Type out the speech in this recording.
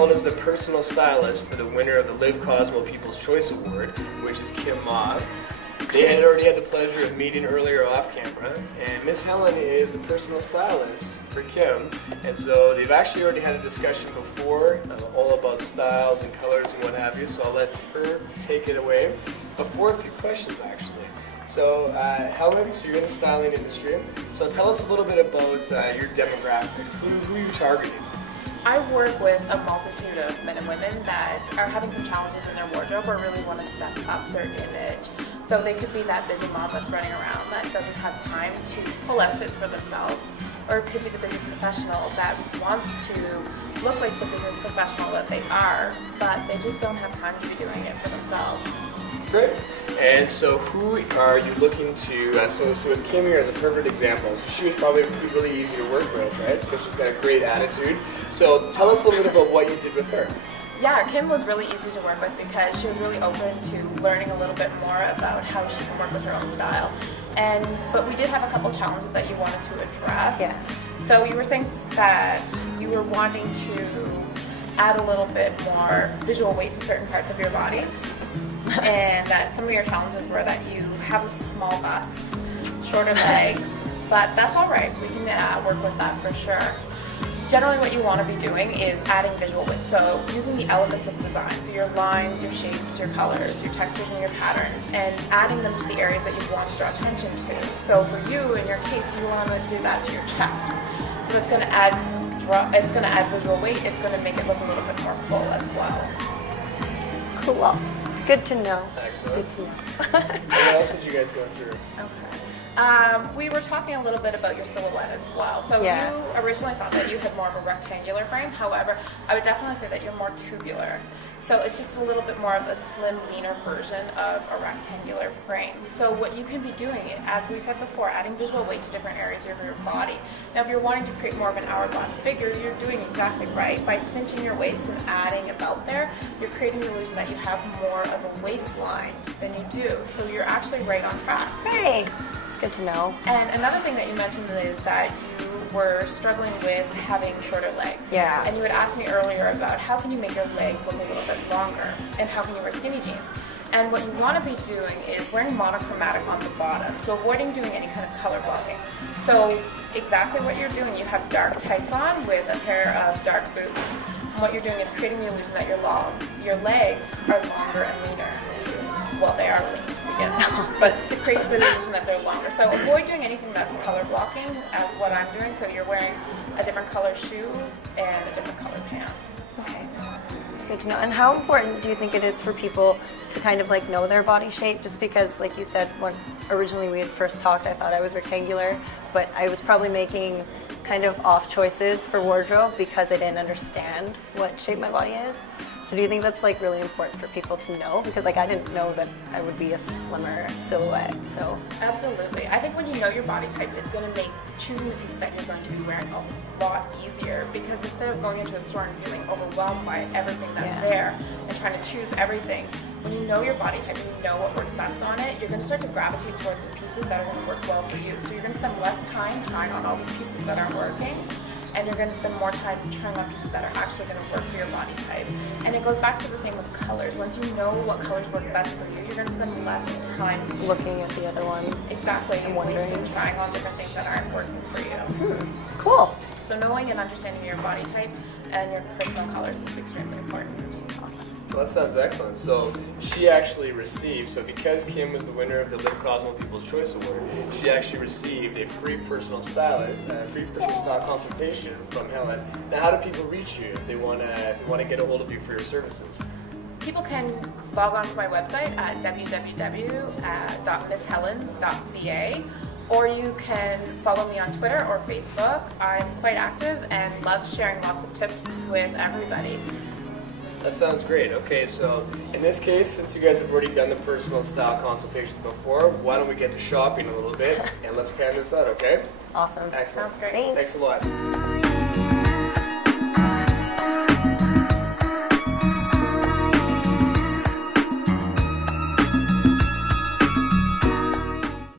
Helen is the personal stylist for the winner of the Live Cosmo People's Choice Award, which is Kim Ma. They had already had the pleasure of meeting earlier off camera, and Miss Helen is the personal stylist for Kim, and so they've actually already had a discussion before, all about styles and colors and what have you, so I'll let her take it away. Before, a few questions actually. So Helen, so you're in the styling industry, so tell us a little bit about your demographic. Who are you targeting? I work with a multitude of men and women that are having some challenges in their wardrobe or really want to step up their image. So they could be that busy mom that's running around that doesn't have time to pull outfits for themselves, or it could be the business professional that wants to look like the business professional that they are, but they just don't have time to be doing it for themselves. Great. And so who are you looking to, so with Kim here as a perfect example, so she was probably really easy to work with, right? Because she's got a great attitude. So tell us a little bit about what you did with her. Yeah, Kim was really easy to work with because she was really open to learning a little bit more about how she can work with her own style. But we did have a couple challenges that you wanted to address. Yeah. So you were saying that you were wanting to add a little bit more visual weight to certain parts of your body. And that some of your challenges were that you have a small bust, shorter legs, but that's all right. We can work with that for sure. Generally what you want to be doing is adding visual width, so using the elements of design, so your lines, your shapes, your colors, your textures, and your patterns, and adding them to the areas that you want to draw attention to. So for you, in your case, you want to do that to your chest. So that's going to add visual weight. It's going to make it look a little bit more full as well. Cool. Good to know. Excellent. Good to know. What else did you guys go through? Okay. We were talking a little bit about your silhouette as well. So Yeah. you originally thought that you had more of a rectangular frame. However, I would definitely say that you're more tubular. So it's just a little bit more of a slim, leaner version of a rectangular frame. So what you can be doing, as we said before, adding visual weight to different areas of your body. Now if you're wanting to create more of an hourglass figure, you're doing exactly right. By cinching your waist and adding a belt there, you're creating the illusion that you have more of a waistline than you do. So you're actually right on track. Hey, it's good to know. And another thing that you mentioned is that you were struggling with having shorter legs. Yeah. And you had asked me earlier about how can you make your legs look a little bit longer and how can you wear skinny jeans. And what you want to be doing is wearing monochromatic on the bottom, so avoiding doing any kind of color blocking. So exactly what you're doing, you have dark tights on with a pair of dark boots. And what you're doing is creating the illusion that your legs are longer and leaner. Well, they are lean to begin with, but to create the illusion that they're longer. So avoid doing anything that's color blocking, as what I'm doing. So you're wearing a different color shoe and a different color pant. Okay. It's good to know. And how important do you think it is for people to kind of like know their body shape? Just because, like you said, when originally we had first talked, I thought I was rectangular, but I was probably making kind of off choices for wardrobe because I didn't understand what shape my body is. So do you think that's like really important for people to know? Because like I didn't know that I would be a slimmer silhouette, so. Absolutely. I think when you know your body type, it's going to make choosing the piece that you're going to be wearing a lot easier, because instead of going into a store and feeling overwhelmed by everything that's there and trying to choose everything, when you know your body type and you know what works best on it, you're going to start to gravitate towards the pieces that are going to work well for you. So you're going to spend less time trying on all these pieces that aren't working, and you're going to spend more time trying on pieces that are actually going to work for your body type. And it goes back to the same with colors. Once you know what colors work best for you, you're going to spend less time looking at the other ones. Exactly. And wondering. Wasting trying on different things that aren't working for you. Cool. So knowing and understanding your body type and your personal colors is extremely important. Awesome. Well, that sounds excellent. So she actually received, so because Kim was the winner of the Live Cosmo People's Choice Award, she actually received a free personal stylist, a free personal style consultation from Helen. Now, how do people reach you if they want to get a hold of you for your services? People can log on to my website at www.misshelens.ca, or you can follow me on Twitter or Facebook. I'm quite active and love sharing lots of tips with everybody. That sounds great. Okay, so in this case, since you guys have already done the personal style consultations before, why don't we get to shopping a little bit, and let's pan this out, okay? Awesome. Excellent. Sounds great. Thanks a lot.